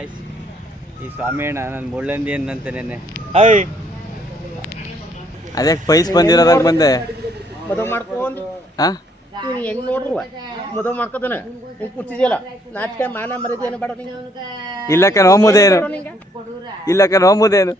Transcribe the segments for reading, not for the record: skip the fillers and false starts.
ಈ ಸ್ವಾಮಿ ಅಣ್ಣ ನನ್ನ ಮುಳ್ಳಂದಿ ಏನಂತ ನೆನ್ನೆ ಅದೇ ಪೈಸ್ ಬಂದಿರೋದಾಗ ಬಂದೆ ಮದುವೆ ಮಾಡ್ಕೊಂಡು ಹಾಂ ಹೆಂಗ್ ನೋಡ್ರು ಮದುವೆ ಮಾಡ್ಕೋತಾನೆ ಹಿಂಗ್ ಕೂತಿದ್ಯಲ್ಲ ನಾಚಿಕೆ ಮಾನ ಮರ್ಯಾದೆ ಏನು ಬೇಡ ನಿಂಗೆ ಇಲ್ಲಕ್ಕ ನೋಮುದೇನು ಇಲ್ಲಕ್ಕ ನೋಮುದೇನು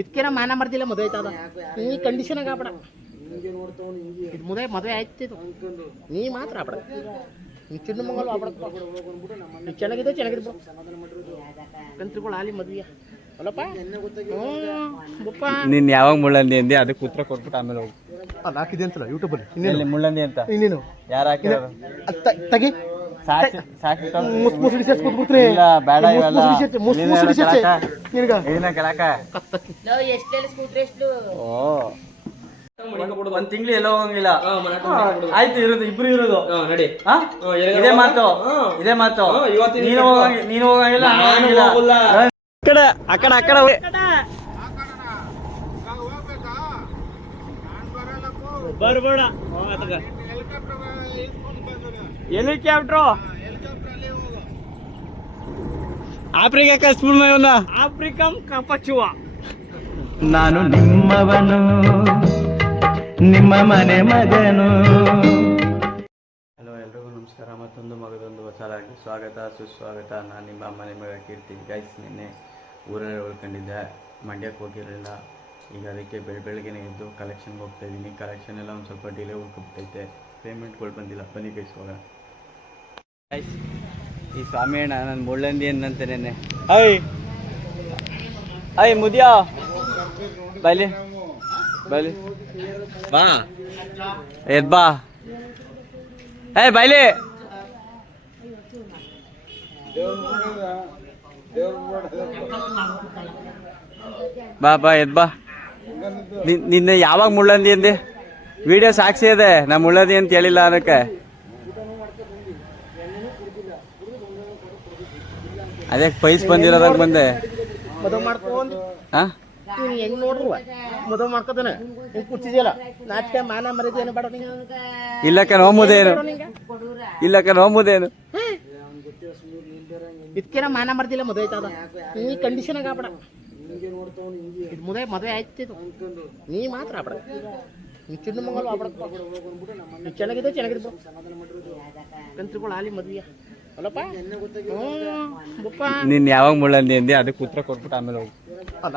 ಇದಕ್ಕೇನ ಮಾನ ಮರ್ದಿಲ್ಲ ಮದುವೆ ಆಯ್ತದ ಈ ಕಂಡೀಷನ್ ಆಗ್ಬೇಡ ಇದು ಮದುವೆ ಆಯ್ತಿದ್ದು ನೀ ಮಾತ್ರ ಆಗ್ಬೇಡ ಈ ಚಿನ್ನ ಮಂಗಲ್ ಆಗ್ಬೇಡ ಚೆನ್ನಾಗಿದೆ ಕಂತ್ರಿಗಳು ಆಲಿ ಮದುವೆ ಅಲ್ಲಪ್ಪ ನೀನ್ ಯಾವಾಗ ಮುಳ್ಳಂದಿ ಅಂದಿ ಅದಕ್ಕೆ ಉತ್ತರ ಕೊಟ್ಬಿಟ್ಟು ಆಮೇಲೆ ಹೋಗು ಹಾಕಿದೆ ಅಂತಲ್ಲ ಯೂಟ್ಯೂಬಲ್ಲಿ ಇನ್ನೆಲ್ಲಿ ಮುಳ್ಳಂದಿ ಅಂತ ಇನ್ನೇನು ಯಾರು ಹಾಕಿರೋದು ತಗಿ ಸಾಕ್ಷಿ ಸಾಕ್ಷಿ ಮುಸ್ಲಿ ಸೇರ್ಸ್ ಕೂತ್ಬಿಡ್ತೀರಿ ಇಲ್ಲ ಬೇಡ ಇವೆಲ್ಲ ಮುಸ್ಲಿ ಸೇರ್ಸ್ ನಿನಗ ಏನ ಕೆಳಕ ಓ ಒಂದ್ ತಿಂಗಳು ಎಲ್ಲೋ ಹೋಗಂಗಿಲ್ಲ ಆಯ್ತು ಇರೋದು ಇಬ್ರು ಇರೋದು ನಡಿ ಇದೇ ಮಾತು ನೀನು ಹೋಗಂಗಿಲ್ಲ ಆ ಕಡೆ ಬರ್ಬೇಡ ಹೆಲಿಕಾಪ್ಟ್ರು ಆಫ್ರಿಕಾ ಕಸ್ಬಿಡ್ ಆಫ್ರಿಕಂ ಕಪಚುವ ನಾನು ನಿಮ್ಮವನು ನಿಮ್ಮ ಮನೆ ಮಗನು. ಹಲೋ ಎಲ್ರಿಗೂ ನಮಸ್ಕಾರ. ಮತ್ತೊಂದು ಮಗದೊಂದು ಹೊಸದಾಗಿ ಸ್ವಾಗತ ಸುಸ್ವಾಗತ. ನಾನು ನಿಮ್ಮ ಮನೆ ಮಗ ಕೀರ್ತಿ. ಗೈಸ್ ನಿನ್ನೆ ಊರಲ್ಲಿ ಉಳ್ಕೊಂಡಿದ್ದೆ, ಮಂಡ್ಯಕ್ಕೆ ಹೋಗಿರಲಿಲ್ಲ. ಈಗ ಅದಕ್ಕೆ ಬೆಳಗ್ಗೆನೇ ಎದ್ದು ಕಲೆಕ್ಷನ್ಗೆ ಹೋಗ್ತಾಯಿದ್ದೀನಿ. ಕಲೆಕ್ಷನ್ ಎಲ್ಲ ಒಂದು ಸ್ವಲ್ಪ ಡಿಲೇ ಉಳ್ಕೊಬಿಟ್ಟೈತೆ, ಪೇಮೆಂಟ್ಗಳು ಬಂದಿಲ್ಲ. ಬನ್ನಿ ಗೈಸ್ ಹೋಗೋಣ. ಗೈಸ್ ಈ ಸ್ವಾಮಿ ಅಣ್ಣ ನನ್ನ ಮುಳ್ಳಂದಿ ಏನಂತ ನೆನ್ನೆ ಐ ಮುದಿಯಾ ಬೈಲಿ ಬಾ ಎದ್ ಬಾ ಬೈಲಿ ಬಾ ಎದ್ ಬಾ. ನಿನ್ನೆ ಯಾವಾಗ ಮುಳ್ಳಂದಿ ಅಂದೆ? ವಿಡಿಯೋ ಸಾಕ್ಷಿ ಇದೆ, ನಾ ಮುಳ್ಳಂದಿ ಅಂತ ಹೇಳಿಲ್ಲ ಅನ್ನಕ್ಕೆ. ಅದೇ ಪೈಸ್ ಬಂದಿರೋದಾಗ ಬಂದೆ. ಮದುವೆ ಮಾಡ್ಕೊಂಡು ಹಾಂ ಹೆಂಗ್ ನೋಡ್ರು ಮದುವೆ ಮಾಡ್ಕೋತಾನೆ ಹಿಂಗ್ ಕೂತಿದ್ಯಲ್ಲ ನಾಚಿಕೆ ಮಾನ ಮರ್ಯಾದೆ ಏನು ಬೇಡ ನಿಂಗೆ ಇಲ್ಲಕ್ಕ ನೋಮುದೇನು ಇದಕ್ಕೇನ ಮಾನ ಮರ್ದಿಲ್ಲ ಮದುವೆ ಆಯ್ತದ ಈ ಕಂಡೀಷನ್ ಆಗ್ಬೇಡ ಇದು ಮದುವೆ ಆಯ್ತಿದ್ದು ನೀ ಮಾತ್ರ ಆಗ್ಬೇಡ ಈ ಚಿನ್ನ ಮಂಗಲ್ ಆಗ್ಬೇಡ ಚೆನ್ನಾಗಿದೆ ಕಂತ್ರಿಗಳು ಆಲಿ ಮದುವೆ ಅಲ್ಲಪ್ಪ ನೀನ್ ಯಾವಾಗ ಮುಳ್ಳಂದಿ ಅಂದಿ ಅದಕ್ಕೆ ಉತ್ತರ ಕೊಟ್ಬಿಟ್ಟು ಆಮೇಲೆ ಹೋಗು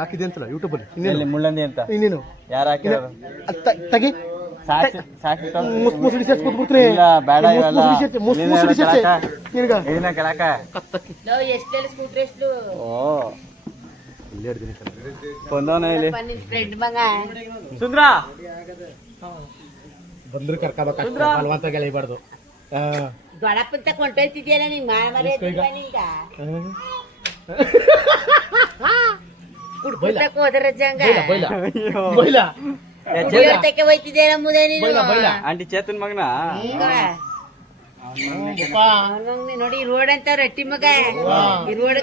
ಹಾಕಿದೆ ಅಂತಲ್ಲ ಯೂಟ್ಯೂಬಲ್ಲಿ ಇನ್ನೆಲ್ಲಿ ಮುಳ್ಳಂದಿ ಅಂತ ಇನ್ನೇನು ಯಾರು ಹಾಕಿರೋದು? ತಗಿ ಸಾಕ್ಷಿ ಮುಸ್ಲಿ ಸೇರ್ಸ್ ಕೂತ್ಬಿಡ್ತೀರಿ ಇಲ್ಲ ಬೇಡ ಇವೆಲ್ಲ ಮುಸ್ಲಿ ಸೇರ್ಸ್ ನಿನಗ ಏನ ಕೆಳಕ ಓ ಬಂದವನ ಇಲ್ಲಿ ಸುಂದ್ರ ಬಂದ್ರು ಕರ್ಕೋಬೇಕು ಬಲವಂತ ಗೆಳೆಯಬಾರ್ದು. ದೊಡ್ಡಪ್ಪಂತ ಕೊಂಡೊಯ್ತಿದ್ಯಲ್ಲ ನಿಂಗೆ ಕುಡ್ಕೊತಕ್ಕೆ ಹೋದ್ರ ಜಂಗ ಹೋಯ್ತಿದ್ಯಲ್ಲ ಮುದೆ ನೀನು ಆಂಟಿ ಚೇತನ್ ಮಗನ ನೋಡಿ ರೋಡ್ ಅಂತ ರಟ್ಟಿ ಮಗ ಈ ರೋಡ್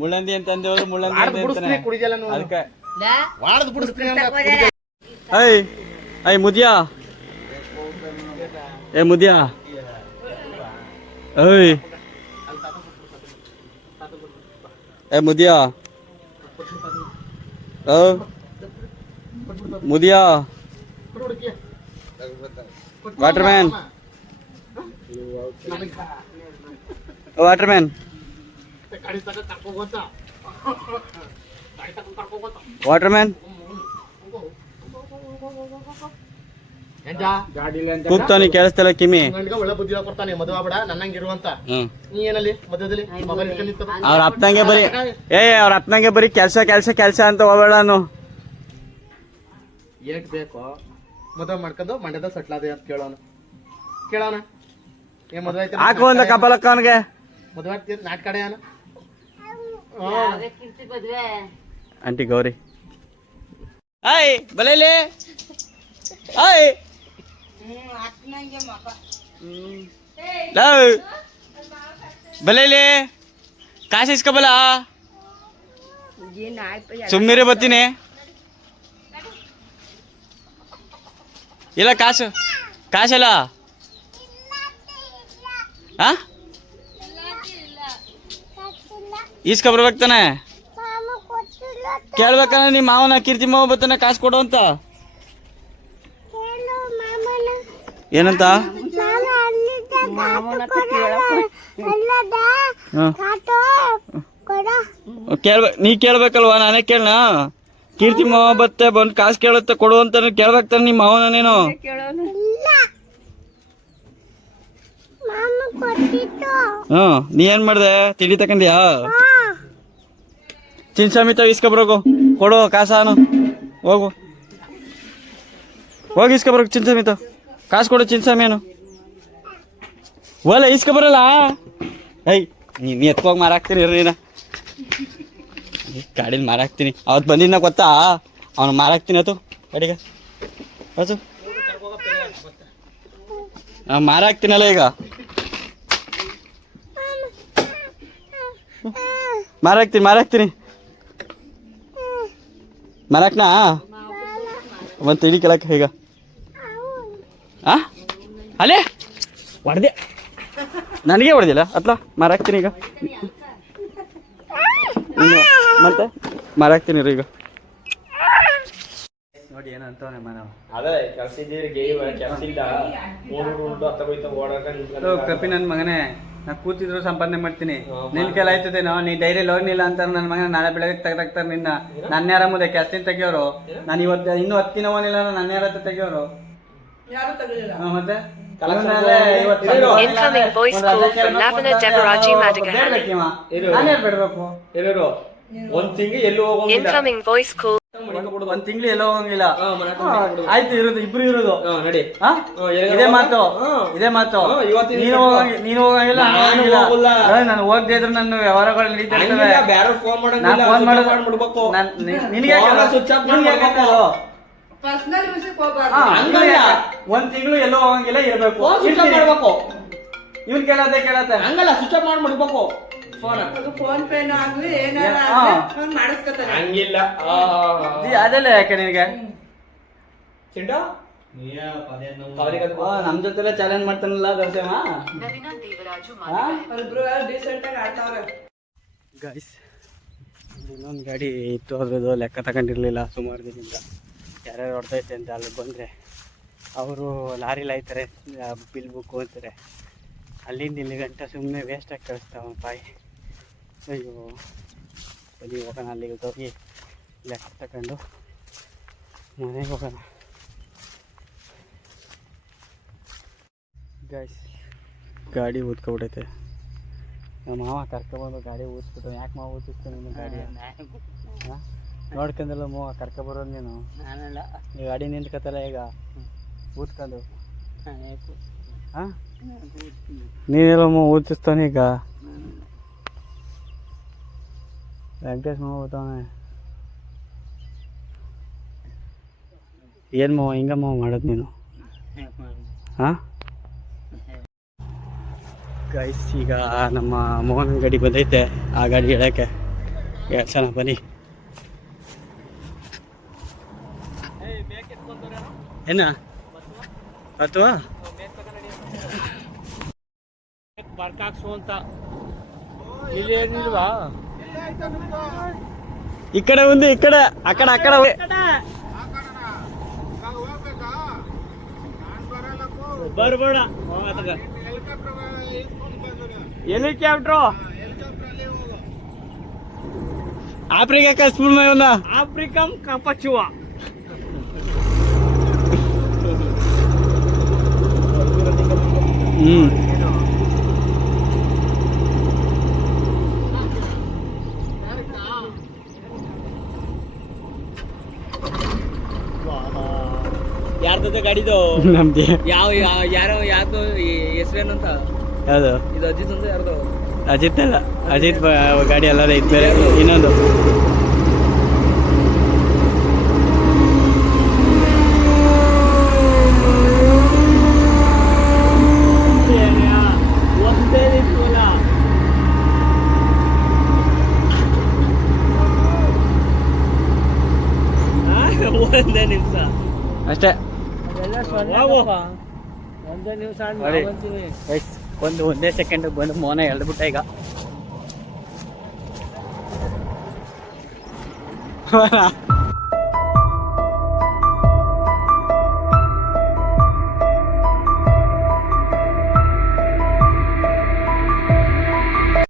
ಮುಳ್ಳಂದಿ ಅಂತ ಅಂದೇವ್ರು ಮುಳ್ಳಂದಿ ಅದಕ್ಕೆ ಐ ಮುದಿಯಾ ಮುದಿಯಾ ಮುದಿಯಾ ಮುದಿಯಾ ವಾಟರ್ಮ್ಯಾನ್ ವಾಟರ್ಮ್ಯಾನ್ ಕೂಗ್ತಾನೆ ಕೇಳಿಸ್ತಲ್ಲ ಕಿಮಿ. ಒಳ್ಳೆ ಬುದ್ಧಿ ಕೊಡ್ತಾನೆ ಮದುವೆ ಆಗ್ಬೇಡ ನನ್ನಂಗಿರುವಂತ ನೀ ಏನಲ್ಲಿ ಮದುವೆದಲ್ಲಿ ಅವ್ರ ಅಪ್ಪನಂಗೆ ಬರೀ ಕೆಲ್ಸ ಅಂತ ಹೋಗ್ಬೇಡ. ನಾನು ಏನಕ್ಕೆ ಬೇಕು ಮದುವೆ ಮಾಡ್ಕೊಂಡು ಮಂಡ್ಯದ ಸೆಟ್ಲ್ ಆದ ಅಂತ ಕೇಳೋಣ ಏನ್ ಮದುವೆ ಆಯ್ತು ಹಾಕು ಒಂದ ಕಪಾಲಕ್ಕ ಅವನಿಗೆ ಮದುವೆ ಆಗ್ತಿದ್ ನಾಟ್ ಕಡೆ ಆಂಟಿ ಗೌರಿ ಬಲೇಲಿ ಬಲೇಲಿ ಕಾಸು ಇಸ್ಕೊಬಲ್ಲ ಸುಮ್ಮನೆ ಬರ್ತೀನಿ ಇಲ್ಲ ಕಾಸು ಕಾಸಲ್ಲ ಆ ಈಸ್ಕೊಬರ್ಬೇಕು ತಾನೆ ಕೇಳ್ಬೇಕಂದ್ರೆ ನಿಮ್ಮ ಮಾವನ ಕೀರ್ತಿ ಮಾವ ಬರ್ತಾನೆ ಕಾಸು ಕೊಡು ಅಂತ ಏನಂತ ನೀ ಕೇಳ್ಬೇಕಲ್ವಾ ನಾನೇ ಕೇಳಣ ಕೀರ್ತಿ ಮಾವ ಬತ್ತೆ ಬಂದು ಕಾಸು ಕೇಳುತ್ತೆ ಕೊಡು ಅಂತ ಕೇಳ್ಬೇಕು ತಾನೆ ನಿಮ್ಮ ಮಾವನ ನೀನು ನೀ ಏನ್ ಮಾಡ್ದೆ ತಿಂಡಿ ತಕಂದ್ಯಾ ಚಿನ್ಸಮಿತ ಇಸ್ಕೊಬ್ರಗು ಕೊಡು ಕಾಸಾನು ಹೋಗು ಹೋಗಿ ಇಸ್ಕೊಬ್ರಗು ಚಿನ್ಸಮಿತ ಕಾಸು ಕೊಡು ಚಿನ್ಸಮಿಯನು ಓಲ ಇಸ್ಕೊಬರಲ್ಲ ಐ ನೀ ಎತ್ಕೋಗಿ ಮಾರಾಕ್ತೀನಿ ನೀನ ಗಾಡಿಲಿ ಮಾರಾಕ್ತೀನಿ ಅವತ್ತು ಬಂದಿದ್ದ ಗೊತ್ತಾ ಅವನು ಮಾರಾಕ್ತೀನಿ ಆತು ಗಾಡಿಗೆ ಆತು ಮಾರಾಕ್ತೀನಲ್ಲ ಈಗ ಮಾರಾಕ್ತೀನಿ ಮಾರಾಕ್ನಾ ಒಂದು ತಿಳಿ ಕೇಳಕ್ಕೆ ಈಗ ಅಲ್ಲೇ ಹೊಡೆದೆ ನನಗೆ ಹೊಡೆದಿಲ್ಲ ಅತ್ಲ ಮಾರಾಕ್ತೀನಿ ಈಗ ಮತ್ತೆ ಮಾರಾಕ್ತೀನಿ ಈಗ ನೋಡಿ ಏನಂತವನೇ ಮನ ಅದೇ ಕೆಲಸದಿಂದ ಕಪಿ ನನ್ನ ಮಗನೇ ನಾ ಕೂತಿದ್ರು ಸಂಪಾದನೆ ಮಾಡ್ತೀನಿ ನಿನ್ ಕೆಲ ಆಯ್ತದೇನೋ ನೀ ಡೈರಿ ಹೋಗ್ಲಿಲ್ಲ ಅಂತ ನನ್ನ ಮಗನ ನಾಳೆ ಬೆಳಗ್ಗೆ ತೆಗ್ದಾಕ್ತಾರೆ ನಿನ್ನ ನನ್ನ ಯಾರ ಮುದೆ ಕೆಲಸದಿಂದ ತೆಗಿಯೋರು ನಾನು ಇವತ್ತು ಇನ್ನೂ 10 ದಿನ ಹೋಗಿಲ್ಲ ನನ್ನ ಯಾರ ತೆಗಿಯೋರು ಮತ್ತೆ Incoming voice call from Lavana Devaraji Madigahan. ಒಂದ್ ತಿಂಗಳು ಎಲ್ಲೂ ಹೋಗೋದಿಲ್ಲ. Incoming voice call. ಒಂದ್ ತಿಂಗಳು ಎಲ್ಲೋ ಹೋಗಂಗಿಲ್ಲ ಆಯ್ತು ಇರೋದು ಇಬ್ರು ಇರೋದು ನಡಿ ಇದೇ ಮಾತು ನೀನು ಹೋಗಂಗಿಲ್ಲ ನಾನು ಹೋಗದೆ ಇದ್ರು ನನ್ನ ವ್ಯವಹಾರಗಳು ನಡೀತಾ ಇರ್ತವೆ ಬೇರೆ ಫೋನ್ ನಾನು ಫೋನ್ ಮಾಡ್ಬಿಡ್ಬೇಕು ನಿನಗೆ ಸ್ವಿಚ್ ಆಫ್ ಮಾಡ್ಬೇಕು ಒಂದ್ ತಿಂಗಳು ಎಲ್ಲೋ ಹೋಗಂಗಿಲ್ಲ ಇರ್ಬೇಕು ಇವನ್ ಕೇಳತ್ತೆ ಹಂಗಲ್ಲ ಸ್ವಿಚ್ ಆಫ್ ಮಾಡ್ಬಿಡ್ಬೇಕು ಫೋನ್ ಪೇನ ಆಗ್ಲಿ ಮಾಡಿಸ್ಕೊತಾರೆ ಹಂಗಿಲ್ಲ ಅದೆಲ್ಲ ಯಾಕೆ ನಿನಗೆ ಚಿಂಡ ನಮ್ ಜೊತೆ ಚಾಲೆಂಜ್ ಮಾಡ್ತಾನಲ್ಲ ದರ್ಶನ ಗೈಸ್ ಇನ್ನೊಂದು ಗಾಡಿ ಇತ್ತು ಅದ್ರದ್ದು ಲೆಕ್ಕ ತಗೊಂಡಿರ್ಲಿಲ್ಲ ಸುಮಾರು ದಿನದಿಂದ ಯಾರ್ಯಾರು ಹೊಡ್ದೈತೆ ಅಂತ ಅಲ್ಲಿ ಬಂದರೆ ಅವರು ಲಾರಿಲಿ ಆಯ್ತಾರೆ ಬಿಲ್ ಬುಕ್ ಅಂತಾರೆ ಅಲ್ಲಿಂದ ಇಲ್ಲಿ ಗಂಟೆ ಸುಮ್ಮನೆ ವೇಸ್ಟಾಗಿ ಕಳಿಸ್ತಾವ ಪಾಯಿ ಅಯ್ಯೋ ಬನ್ನಿ ಹೋಗೋಣ ಅಲ್ಲಿಗೆ ಹೋಗಿ ಲೆಕ್ಕ ತಗೊಂಡು ಮನೆಗೆ ಹೋಗೋಣ ಗೈಸ್ ಗಾಡಿ ಊದ್ಕೊಬಿಡೈತೆ ನಮ್ಮ ಮಾವ ಕರ್ಕೊಬಂದು ಗಾಡಿ ಊದ್ಬಿಟ್ಟು ಯಾಕೆ ಮಾವ ಊದಿಸ್ತು ನೀನು ಗಾಡಿ ಹಾಂ ನೋಡ್ಕೊಂಡಲ್ಲ ಮಾವ ಕರ್ಕೊಬರೋದು ನೀನು ನಾನಲ್ಲ ಈ ಗಾಡಿ ನಿಂತ್ಕೊತಲ್ಲ ಈಗ ಊದ್ಕೊಂಡು ಹಾಂ ನೀನೆಲ್ಲ ಮಾವ ಊದಿಸ್ತಾನೆ ಈಗ ವೆಂಕಟೇಶ್ ಮಾವ ಊತಾನೆ ಏನು ಮಾವ ಹಿಂಗ ಮಾವ ಮಾಡೋದು ನೀನು ಹಾಂ ಗೈಸ್ ಈಗ ನಮ್ಮ ಮೋಹನ್ ಗಾಡಿ ಬಂದೈತೆ ಆ ಗಾಡಿ ಹೇಳಕ್ಕೆ ಹೇಳ್ಸೋಣ ಬನ್ನಿ ಏನ ಅಥವಾ ಬರ್ಕಾಕ್ಸು ಅಂತ ಇಲ್ಲಿ ಏನಿಲ್ವಾ ಈ ಕಡೆ ಒಂದು ಈ ಕಡೆ ಆ ಕಡೆ ಬರ್ಬೇಡ ಹೆಲಿಕಾಪ್ಟ್ರು ಆಫ್ರಿಕಾ ಕಸ್ಬಿಡ್ ಮೇವನ್ನ ಆಫ್ರಿಕಂ ಕಪಚುವ ಯಾರ್ದು ಗಾಡಿದು ನಮ್ದು ಯಾರೋ ಯಾರ್ದು ಹೆಸರೇನು ಅಂತ ಯಾವುದು ಇದು ಅಜಿತ್ ಅಂತ ಯಾರ್ದು ಅಜಿತ್ ಅಲ್ಲ ಅಜಿತ್ ಗಾಡಿ ಅಲ್ಲದೆ ಇತ್ತು ಬೇರೆ ಇನ್ನೊಂದು ಒಂದೇ ನಿಮಿಷ ಅಷ್ಟೇ ನೋಡಿ ಗೈಸ್, ಒಂದೇ ಸೆಕೆಂಡ್ ಬಂದು ಮೋನ ಎಳ್ದ್ಬಿಟ್ಟ ಈಗ.